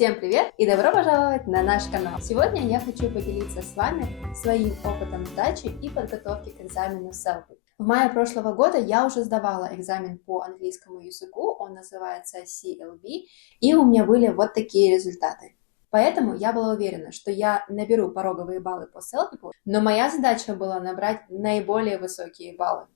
Всем привет и добро пожаловать на наш канал! Сегодня я хочу поделиться с вами своим опытом сдачи и подготовки к экзамену CELPIP. В мае прошлого года я уже сдавала экзамен по английскому языку, он называется CLB, и у меня были вот такие результаты. Поэтому я была уверена, что я наберу пороговые баллы по CELPIP, но моя задача была набрать наиболее высокие баллы.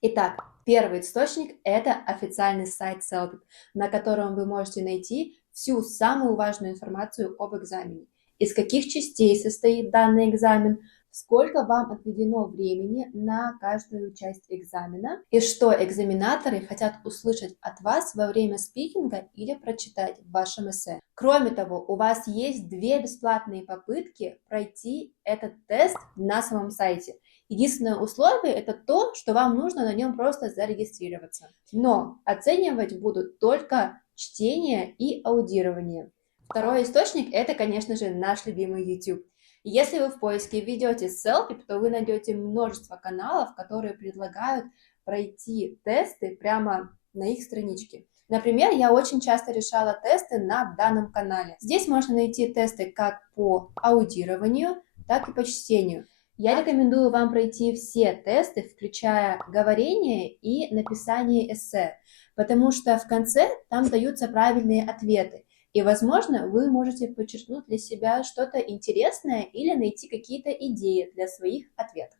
Итак, первый источник – это официальный сайт CELPIP, на котором вы можете найти всю самую важную информацию об экзамене. Из каких частей состоит данный экзамен, сколько вам отведено времени на каждую часть экзамена и что экзаменаторы хотят услышать от вас во время спикинга или прочитать в вашем эссе. Кроме того, у вас есть 2 бесплатные попытки пройти этот тест на самом сайте. Единственное условие – это то, что вам нужно на нем просто зарегистрироваться. Но оценивать будут только чтение и аудирование. Второй источник – это, конечно же, наш любимый YouTube. Если вы в поиске введете CELPIP, то вы найдете множество каналов, которые предлагают пройти тесты прямо на их страничке. Например, я очень часто решала тесты на данном канале. Здесь можно найти тесты как по аудированию, так и по чтению. Я рекомендую вам пройти все тесты, включая говорение и написание эссе, потому что в конце там даются правильные ответы. И, возможно, вы можете подчеркнуть для себя что-то интересное или найти какие-то идеи для своих ответов.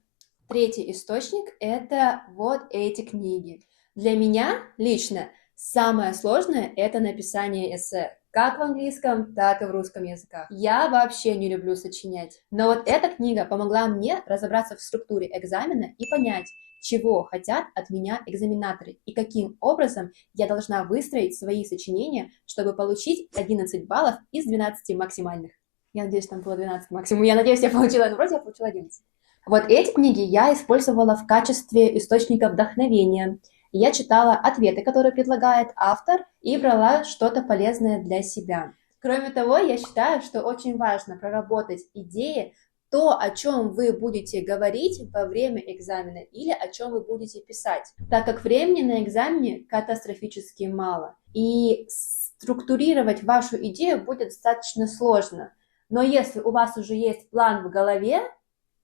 Третий источник – это вот эти книги. Для меня лично самое сложное – это написание эссе. Как в английском, так и в русском языках. Я вообще не люблю сочинять. Но вот эта книга помогла мне разобраться в структуре экзамена и понять, чего хотят от меня экзаменаторы и каким образом я должна выстроить свои сочинения, чтобы получить 11 баллов из 12 максимальных. Я надеюсь, там было 12 максимум. Я надеюсь, я получила, но вроде я получила 11. Вот эти книги я использовала в качестве источника вдохновения. Я читала ответы, которые предлагает автор, и брала что-то полезное для себя. Кроме того, я считаю, что очень важно проработать идеи, то, о чем вы будете говорить во время экзамена или о чем вы будете писать, так как времени на экзамене катастрофически мало. И структурировать вашу идею будет достаточно сложно. Но если у вас уже есть план в голове,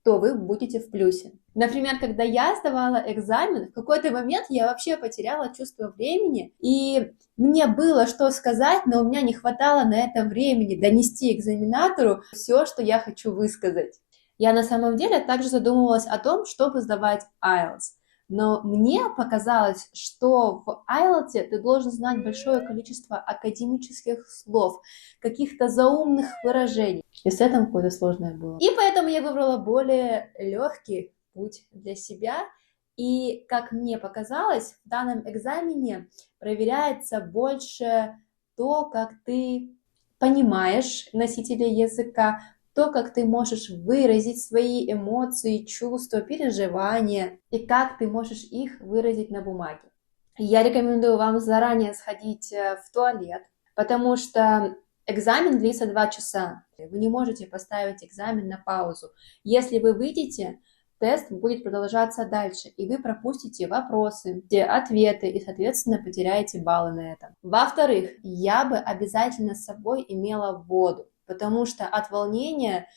то вы будете в плюсе. Например, когда я сдавала экзамен, в какой-то момент я вообще потеряла чувство времени, и мне было что сказать, но у меня не хватало на это времени донести экзаменатору все, что я хочу высказать. Я на самом деле также задумывалась о том, чтобы сдавать IELTS. Но мне показалось, что в IELTS ты должен знать большое количество академических слов, каких-то заумных выражений. И с этим какое-то сложное было. И поэтому я выбрала более легкий путь для себя. И, как мне показалось, в данном экзамене проверяется больше то, как ты понимаешь носителя языка, то, как ты можешь выразить свои эмоции, чувства, переживания, и как ты можешь их выразить на бумаге. Я рекомендую вам заранее сходить в туалет, потому что экзамен длится 2 часа. Вы не можете поставить экзамен на паузу. Если вы выйдете, тест будет продолжаться дальше, и вы пропустите вопросы, ответы, и, соответственно, потеряете баллы на этом. Во-вторых, я бы обязательно с собой имела воду, потому что от волнения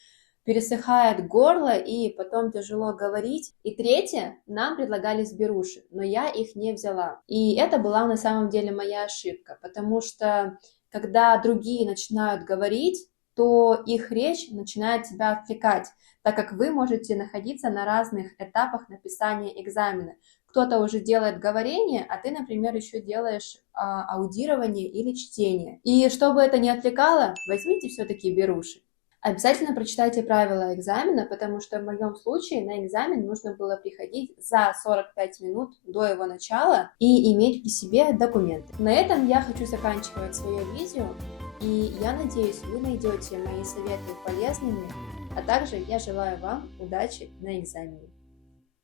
пересыхает горло, и потом тяжело говорить. И третье, нам предлагались беруши, но я их не взяла. И это была на самом деле моя ошибка, потому что когда другие начинают говорить, то их речь начинает тебя отвлекать, так как вы можете находиться на разных этапах написания экзамена. Кто-то уже делает говорение, а ты, например, еще делаешь аудирование или чтение. И чтобы это не отвлекало, возьмите все-таки беруши. Обязательно прочитайте правила экзамена, потому что в моем случае на экзамен нужно было приходить за 45 минут до его начала и иметь при себе документы. На этом я хочу заканчивать свое видео, и я надеюсь, вы найдете мои советы полезными, а также я желаю вам удачи на экзамене.